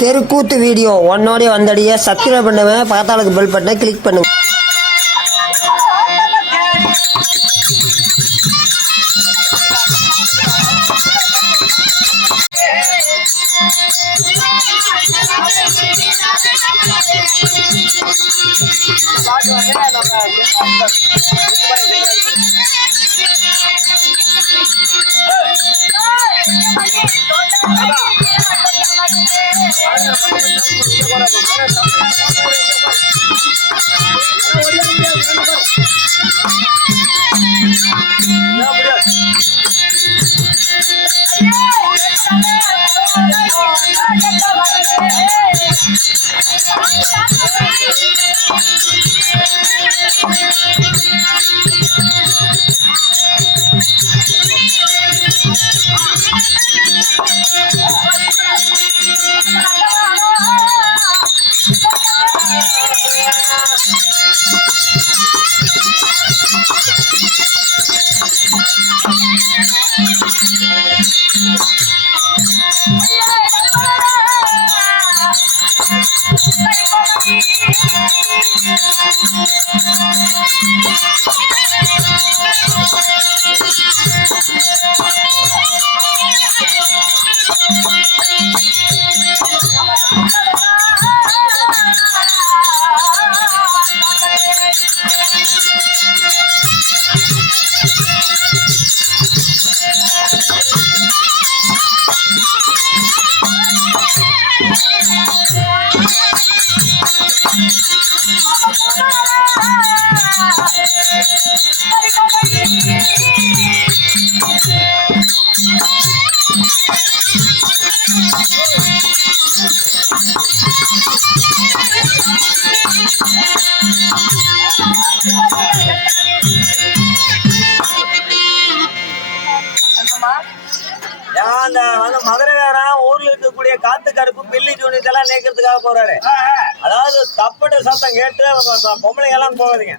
தெருக்கூத்து video ஒன்னோடய வந்தடிய subscribe பண்ணுவேன், பக்கத்தாளுக்கு bell பட்டனை கிளிக் பண்ணுங்க. மதுரைக்காரன் ஊர்ல இருக்கக்கூடிய காத்து கருப்பு பில்லி ஜூனியத்தெல்லாம் நேக்கிறதுக்காக போறாரு. அதாவது தப்பட்ட சத்தம் கேட்டு பொம்பளைங்க எல்லாம் போகாதீங்க.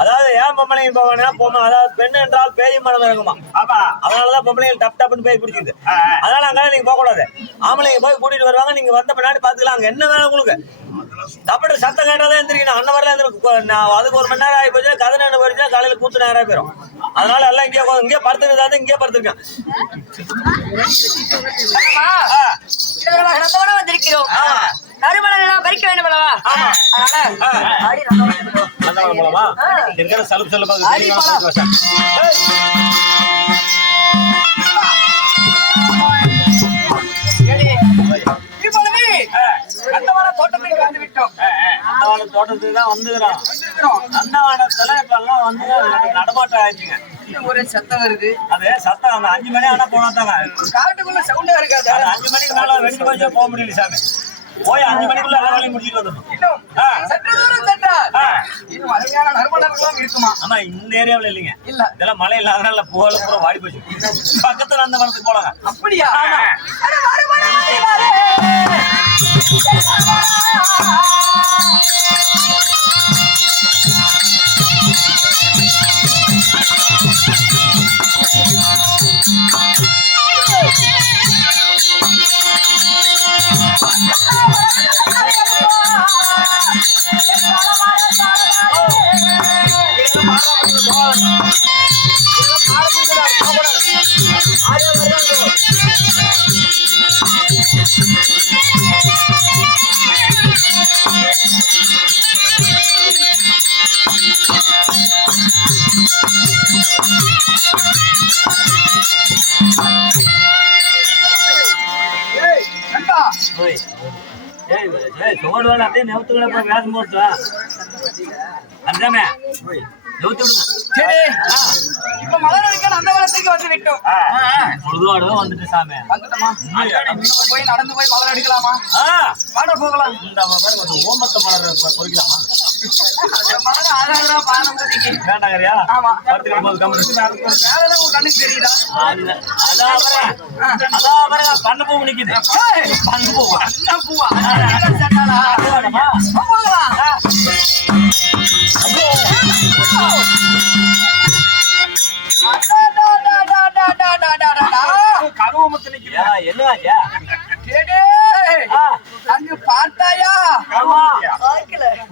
அதாவது ஏன் பொம்பளைங்க போவாங்கன்னா, அதாவது பெண் என்றால் பேய் மனம் இருக்குமா, அதனாலதான் பொம்பளைங்க டப் டப்னு பேய் பிடிச்சிது. அதனால அங்க நீங்க போக கூடாது. ஆம்பளைங்க போய் கூட்டிட்டு வருவாங்க, நீங்க வந்த பின்னாடி பாத்துக்கலாம். அங்க என்ன வேணும் உங்களுக்கு, தப்பட்ட சத்தம் கேட்டாதான் எந்திரிக்கணும். அந்த மாதிரிலாம் அதுக்கு ஒரு மணி நேரம் ஆகி போச்சு, கதை நேரம் போயிருச்சா காலையில கூத்து நேரம் போயிடும். அதனால எல்லாம் இங்கே படுத்துருக்காது, இங்கே படுத்துருக்கேன். வந்திருக்கிறோம், நறுமணம் பறிக்க வேண்டும் அல்லவா? சலுப்பு சலுப்பா தோட்டத்துக்கு தான் வந்துக்கிறோம். அன்னவானத்துல இப்ப எல்லாம் வந்து நடமாட்டம் ஆயிடுச்சுங்க. ஒரு சத்தம் வருது. அது சத்தம் அந்த 5 மணி ஆனா போனா தாங்க காட்டுக்குள்ள சவுண்டா இருக்காது. 5 மணிக்கு மேல வெளியே போய் போக முடியல சாமி. போய் 5 மணிக்குள்ள எல்லா வேலையும் முடிச்சுட்டு வந்துடும். ஆமா, இந்த ஏரியாவில் இல்லைங்க. இல்ல இதெல்லாம் மழை இல்லாதனால போல பூரா வாடி போச்சு. பக்கத்துல அந்த மரத்துக்கு போலாங்க. அப்படியா? அப்படியே நெவுத்துக்களை போய் வேஷம் போட்டு அந்தாமே இப்ப மலர் வைக்க அந்த வளத்துக்கு வந்து விட்டோம். வந்துட்டு சாமி போய் நடந்து போய் மலர் அடிக்கலாமா? பாட போகலாம். இந்த ஓமத்த மலர் பொறிக்கலாமா? வேண்டாங்கறியா? கண்ணுக்கு தெரியுதா? பண்ண பூ நிக்குது. பண்ண பூவா? பூவா? என்னங்க அங்கு பார்த்தாயா ஆமா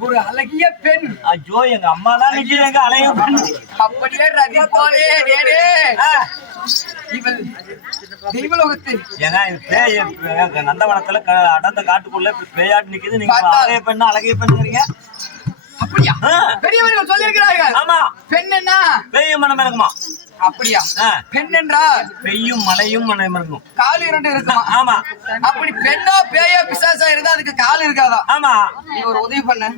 ஒரு அழகிய பெண். ஐயோ எங்க அம்மா தான் நிக்கிறேங்க அலைய பெண். அப்படியே ரதி போலே இவள் தெய்வலோகத்து ஏங்க இது பேய் நந்தவனத்துல அடர்ந்த காட்டுக்குள்ள பேயாட்டு நிக்குது. நீங்க அழகிய பெண்ணு அழகிய பெண்ணுங்கிறீங்க. அப்படியா? பெரியவர்கள் சொல்லியிருக்கிறார்கள். ஆமா பெண் என்ன பெய்யும் மனம் இருக்குமா? அப்படியா? பெண் என்றால் பெய்யும் மழையும் மனம் இருக்கும். கால் 2 இருக்குமா? ஆமா. அப்படி பெண்ணோ பேயோ பிசாசா இருந்தா அதுக்கு கால் இருக்காதா? ஆமா. நீ ஒரு உதவி பண்ண.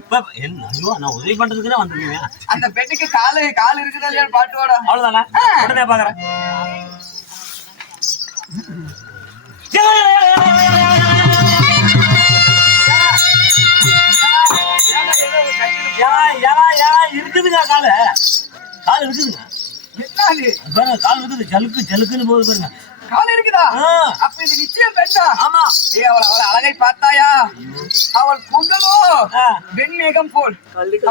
ஐயோ நான் உதவி பண்றதுக்குன்னு வந்திருக்கீங்க. அந்த பெண்ணுக்கு கால் இருக்குதா இல்லையா பாட்டுவோட? அவ்வளவுதானே? உடனே பாக்குறேன். இருக்குதுங்க கால் இருக்குதுங்க. என்னது கால் இருக்குது ஜலுக்குன்னு போகுது பாருங்க. கால் இருக்குதா? அப்ப இது நிச்சயம் பெண்ணா? ஆமா. அவள் அழகை பார்த்தாயா? அவள் குண்டலோ வெண்மேகம் போல்,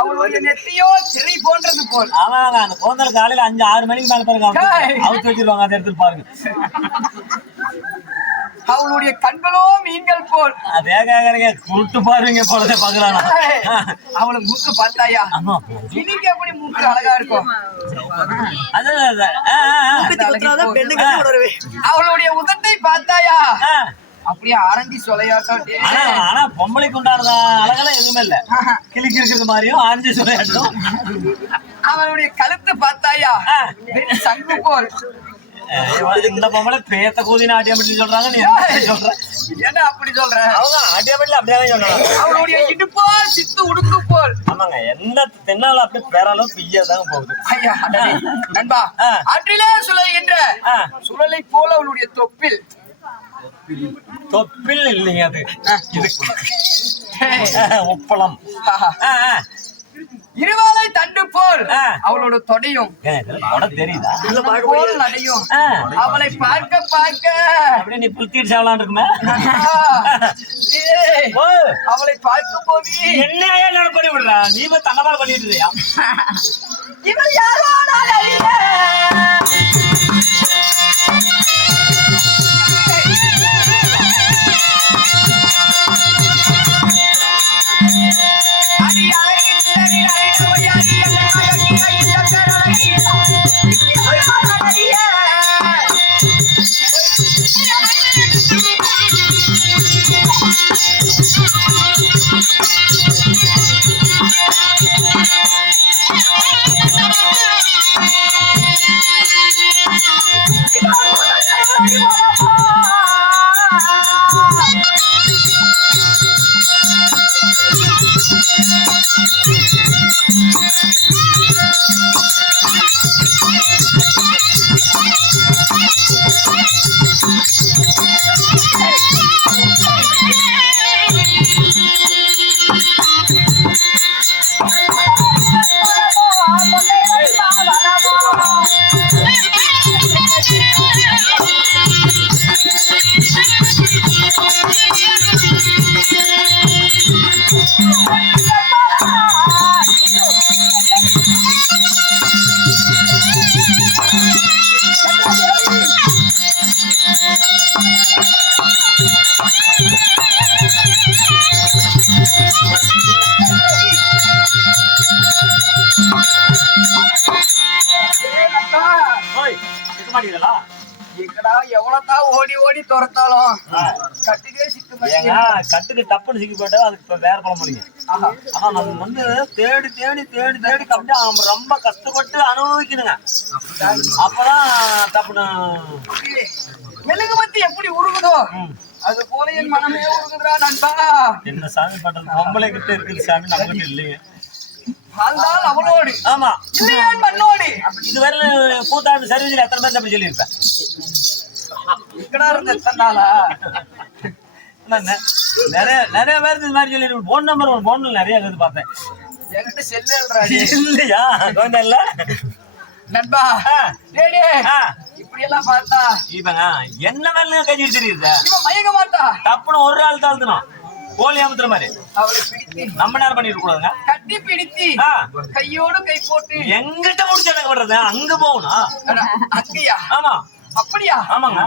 அவளுடைய நெத்தியோ திரை போன்றது போல். ஆமாங்க அந்த கோந்தல் காலையில 5-6 மணிக்கு மேல பாருங்க அவுத்து வச்சிருவாங்க. அதை எடுத்துட்டு பாருங்க. அவளுடைய கண்களோ மீன்கள் போல். அதே கேக்குறீங்க குருட்டு பாருங்க போலதே பாக்குறானா. அவளை மூக்கு பார்த்தாயா? இன்னைக்கு எப்படி மூக்கு அழகா இருக்கும்? அவளுடைய உதட்டை பார்த்தாயா? அப்படியே ஆரஞ்சு சொலையாட்டம். ஆனா பொம்பளைக்கு உண்டானதா அழகெல்லாம் எதுவுமே இல்ல. கிளிக்கு இருக்கிறது மாதிரியும் ஆரஞ்சு சொலையாட்டம். அவளுடைய கழுத்து பார்த்தாயா? சங்கு போல். இந்த பொம்பளை பேத்த கூதின ஆட்டியப்பட்டி சொல்றாங்க. நீ சொல்ற என்ன அப்படி சொல்ற? அவங்க ஆட்டியப்பட்டில அப்படியே சொல்றாங்க. அவளுடைய இடுப்போ சித்து உடுக்கு போல். ஆமாங்க எந்த தென்னால அப்படியே பேராலும் பிய்யதாங்க போகுது. ஐயா நண்பா, ஆற்றிலே சுழல்கின்ற சுழலை போல அவளுடைய தொப்பில். தொப்பில் இல்லைங்க அது உப்பளம். இருவாலை தண்டு போல் அவளோட தொடையும் தெரியுதா? போல் நடையும். அவளை பார்க்க அப்படியே நீ புத்திட்டு சாவலாம் இருக்குமே. அவளை பார்க்கும் போது என்னையா நான் பண்ணி விடுறா? நீ தங்கமால பண்ணிட்டு இருக்கியா? இவள் யாரோ எவ்வளவுதான் ஓடி ஓடி துரத்தாலும் கட்டுக்கே சிக்க மாட்டேங்குது. கட்டுக்கு டப்புன்னு சிக்கி போட்டா அதுக்கு வேற பழம் முடியும். ஆனா நம்ம வந்து தேடி தேடி தேடி தேடி கம்மியா ரொம்ப கஷ்டப்பட்டு அனுபவிக்கணுங்க. அப்பதான் டப்புன்னு மெழுகு பத்தி எப்படி உருகுதோ அது போல என் மனமே உருகுதுடா நண்பா. என்ன சாமி பண்றது? பொம்பளை கிட்ட இருக்குது சாமி, நம்ம கிட்ட இல்லையே. வாழ்ந்தால் அவளோடு ஆமா இல்லையா மண்ணோடு. இதுவரை கூத்தாண்டு சர்வீஸ்ல எத்தனை பேர் அப்படி சொல்லியிருப்பேன். இக்கடா இருந்த எத்தனை நாளா நிறைய பேருக்கு இது மாதிரி சொல்லி போன் நம்பர் போன்ல நிறைய இது பார்த்தேன். என்கிட்ட செல்லுறா இல்லையா? கொஞ்சம் இல்ல நண்பா. இப்படி எல்லாம் பார்த்தா இப்பங்க என்ன மேல கை தெரியுது. இவன் மயங்க மாட்டா. டப்புன்னு ஒரு ஆள் தாழ்த்தணும் கோழி அமுத்துற மாதிரி. அவளை பிடித்து நம்ம நேரம் பண்ணிட்டு கூடாதுங்க. கட்டி பிடித்து கையோடு கை போட்டு எங்கிட்ட முடிச்சு என்ன பண்றது? அங்க போகணும். அங்கயா? ஆமா அப்படியா? ஆமாங்க.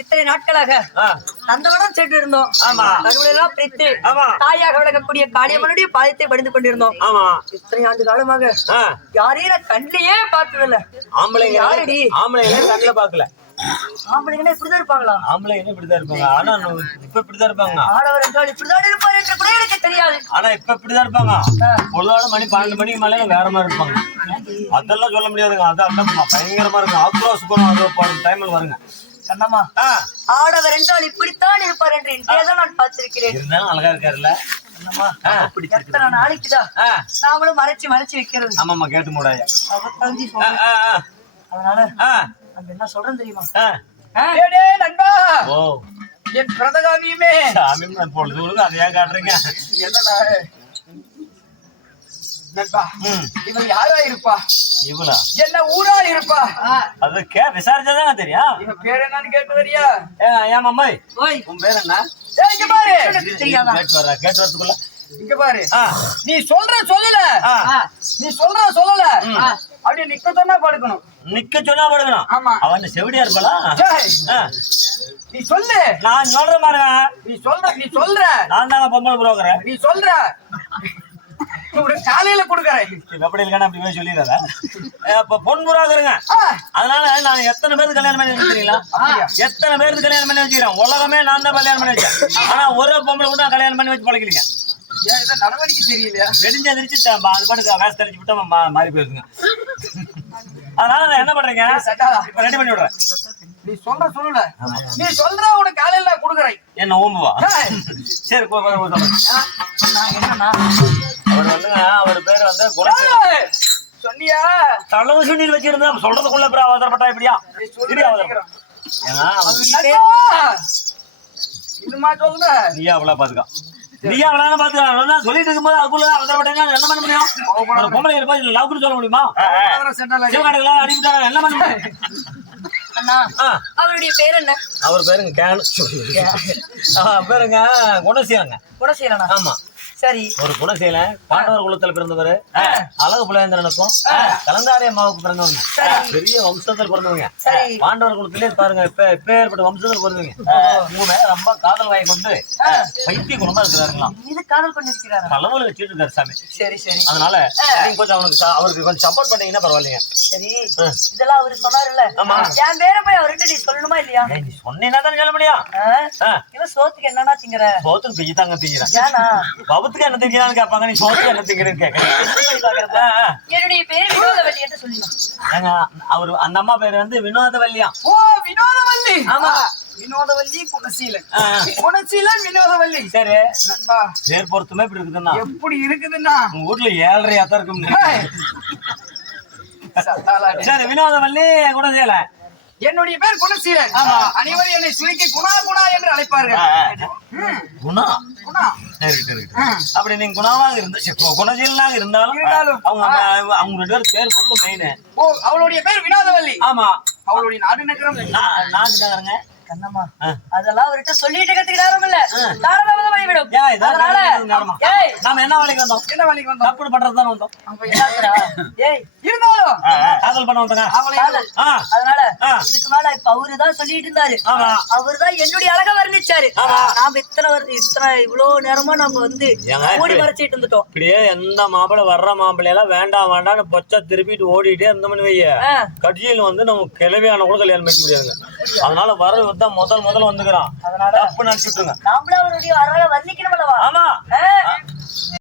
இத்தனை நாட்களாக நந்தவனம் சென்று இருந்தோம். கருவிலெல்லாம் பிரித்து தாயாக விளக்கக்கூடிய காளியம்மனுடைய பாதத்தை படிந்து கொண்டிருந்தோம். இத்தனை ஆண்டு காலமாக யாரையும் கண்ணிலேயே பார்த்ததில்ல. ஆம்பளைங்க யாரடி ஆம்பளைங்க கண்ணில பாக்கல. ஆம்பளைங்கன்னா இப்படிதான் இருப்பாங்களா? ஆம்பளைங்க இப்படிதான் இருப்பாங்க. ஆனா இப்ப இப்படிதான் இருப்பாங்க. ஆடவர் என்றால் இப்படிதான் இருப்பார் என்று கூட எனக்கு தெரியாது. ஆனா இப்ப இப்படிதான் இருப்பாங்க. பொழுதோட மணி 12 மணிக்கு மேல வேற மாதிரி இருப்பாங்க. அதெல்லாம் சொல்ல முடியாதுங்க. அதான் பயங்கரமா இருக்கு. ஆக்ரோஷ் குணம் அது டைம்ல வருங்க. கண்ணம்மா, ஆடவர் என்றால் இப்படித்தான் இருப்பார் என்று இன்றையதான் நான் பார்த்திருக்கிறேன். இருந்தாலும் அழகா இருக்காருல்ல. எத்தனை நாளைக்குதான் நாமளும் மறைச்சு மறைச்சு வைக்கிறது. ஆமாமா, கேட்டு மூடாயா. அதனால நம்ம என்ன சொல்றேன் தெரியுமா? நண்பா, என் பிரதகாமியுமே பொழுது அதையா காட்டுறீங்க. நண்பா, இவன் யாரா இருப்பா? இவளா? என்ன ஊரா இருப்பா? அது விசாரிச்சாதான் தெரியும். இவன் பேர் என்னன்னு கேட்டு வரியா? ஏன் மாமாய், உன் பேர் என்ன? இங்க பாரு, கேட்டு வரதுக்குள்ள இங்க பாரு. நீ சொல்ற சொல்லல, நீ சொல்ற சொல்லல, அப்படியே நிக்க சொன்னா படுக்கணும். நிக்க சொன்னா படுக்கணும். ஆமா. அவன் செவடியா இருப்பாளா? நீ சொல்லு. நான் சொல்ற மாதிரி. நீ சொல்ற நான் தாங்க பொம்பளை புரோக்கர். நீ சொல்ற காலையில கொடுக்கறேன். எப்படி இருக்கானே அப்படி சொல்லிடுறதா? அப்ப பொன்புறாக்குறங்க. அதனால நான் எத்தனை பேருக்கு கல்யாணம் பண்ணி வச்சுக்கிறீங்களா? எத்தனை பேருக்கு கல்யாணம் பண்ணி வச்சுக்கிறேன்? உலகமே நான் தான் கல்யாணம் பண்ணி வச்சேன். ஆனா ஒரு பொம்பளை கூட கல்யாணம் பண்ணி வச்சு பழக்கிறீங்க. நடவடிக்கை தெரியலையா? வெடிஞ்சு அதிர்ச்சி அது பாட்டுக்கு வேஸ்ட் தெளிச்சு விட்டா மாறி போயிருங்க. அதனால நான் என்ன பண்றீங்க, இப்ப ரெடி பண்ணி விடுறேன். நீ சொல்லல, நீ சொல்ற உனக்கு காலையில கொடுக்கறேன். என்ன ஓம்புவா? சரி என்னன்னா அவர் வந்துங்க, அவர் பேர் வந்து குணசீலன். சொன்னியா? தளவு சுண்ணில் வச்சிருந்தா சொல்றதுக்குள்ள அப்புறம் அவசரப்பட்டா இப்படியா? ஏன்னா இன்னுமா சொல்லுங்க. நீயா அவ்வளவு பாத்துக்கா, நீயா அவ்வளவு பாத்துக்கா சொல்லிட்டு இருக்கும்போது அதுக்குள்ள அவசரப்பட்டீங்கன்னா என்ன பண்ண முடியும்? ஒரு பொம்பளை போய் லவ்னு சொல்ல முடியுமா? சிவகாடுகளாம் அடிக்கிட்டாங்க, என்ன பண்ண முடியும்? அண்ணா அவருடைய பேர் என்ன? அவர் பேருங்க பேருங்க குணசீலங்க. குணசீலனா? ஆமா. சரி. ஒரு குணசீலன் பாண்டவர் குலத்துல பிறந்தவர். அழகு புலேந்திரனுக்கும் கலந்தாரி அம்மாவுக்கு பிறந்தவங்க. பெரிய வம்சத்தில் பிறந்தவங்க. பாண்டவர் குலத்திலே பாருங்க, இப்ப ஏற்பட்ட வம்சத்தில் பிறந்தவங்க. மூணு ரொம்ப காதல் வாங்கி கொண்டு பைத்திய குணமா இருக்கிறாருங்களாம். இது காதல் பண்ணிருக்கிறாரா? தலைமுறை வச்சுட்டு இருக்காரு சாமி. சரி சரி. அதனால நீங்க கொஞ்சம் அவருக்கு கொஞ்சம் சப்போர்ட் பண்ணீங்கன்னா பரவாயில்லைங்க. சரி, இதெல்லாம் அவரு சொன்னாருல்ல, என் பேரை போய் அவர்கிட்ட நீ சொல்லணுமா இல்லையா? நீ சொன்னீங்கன்னா தான் சொல்ல முடியும். இவன் சோத்துக்கு என்னன்னா திங்கிற? சோத்துக்கு பிய்ய தாங்க திங்கிறேன். ஏன்னா பவத்துக்கு என்ன திங்கிறான்னு கேட்பாங்க, நீ சோத்துக்கு என்ன திங்கிறேன்னு கேட்கறேன். என்னுடைய பேரு வினோதவல்லி என்று சொல்லிடலாம். அவரு அந்த அம்மா பேரு வந்து வினோதவல்லியா? ஓ, வினோதவல்லி. ஆமா, வினோதவல்லி குணசீலன். குணசீலன் வினோதவல்லி. சரி நண்பா, பேர் பொறுத்துமே இப்படி இருக்குதுன்னா எப்படி இருக்குதுன்னா உங்க வீட்டுல 7:30 தான் இருக்கும். சரி, வினோதவல்லி குணசீலன். என்னுடைய பேர் குணசீலன். அனைவரும் என்னை சுருக்கி குணா குணா என்று அழைப்பார்கள். குணா குணா. சரி சரி. அப்படி நீங்க குணாவாக குணசீலனாக இருந்தாலும் அவங்க 2 பேர் பேர் பொறுத்து மெயின். ஓ, அவளுடைய பேர் வினோதவல்லி. ஆமா. அவளுடைய நாடு நகரம் நாட்டு நகரங்க. கண்ணம்மா, அதெல்லாம் அவர்கிட்ட சொல்லிட்டு கத்துக்கிட்டாரும் இல்ல, தாராளமாய் விடும். அதனால நாம என்ன வேலைக்கு வந்தோம்? என்ன வேலைக்கு வந்தோம்? தப்பு பண்றதுதான் வந்தோம். அப்ப என்னங்கடா? ஏய், இருந்தாலும் காதல் பண்ண வந்தங்க. அதனால இதுக்கு மேல இப்ப அவருதான் சொல்லிட்டு இருந்தாரு. அவருதான் என்னுடைய அழக வர்ணிச்சாரு. நாம இவ்வளவு நேரமா நம்ம வந்து ஓடி மறைச்சிட்டு இருந்துட்டோம். இப்படியே எந்த மாப்பிள்ளை வர்ற மாப்பிள்ளை எல்லாம் வேண்டாம் வேண்டாம்னு பொச்சா திருப்பிட்டு ஓடிட்டே இருந்தோம்னு வைய, கட்சியில் வந்து நம்ம கிளவியான கூட கல்யாணம் பண்ணிக்க முடியாதுங்க. அதனால வர முதல் வந்துக்கிறான். அதனால தப்பு நினைச்சுட்டுங்க. நாமளும் அவருடைய அழக வர்ணிக்கணும். ஆமா.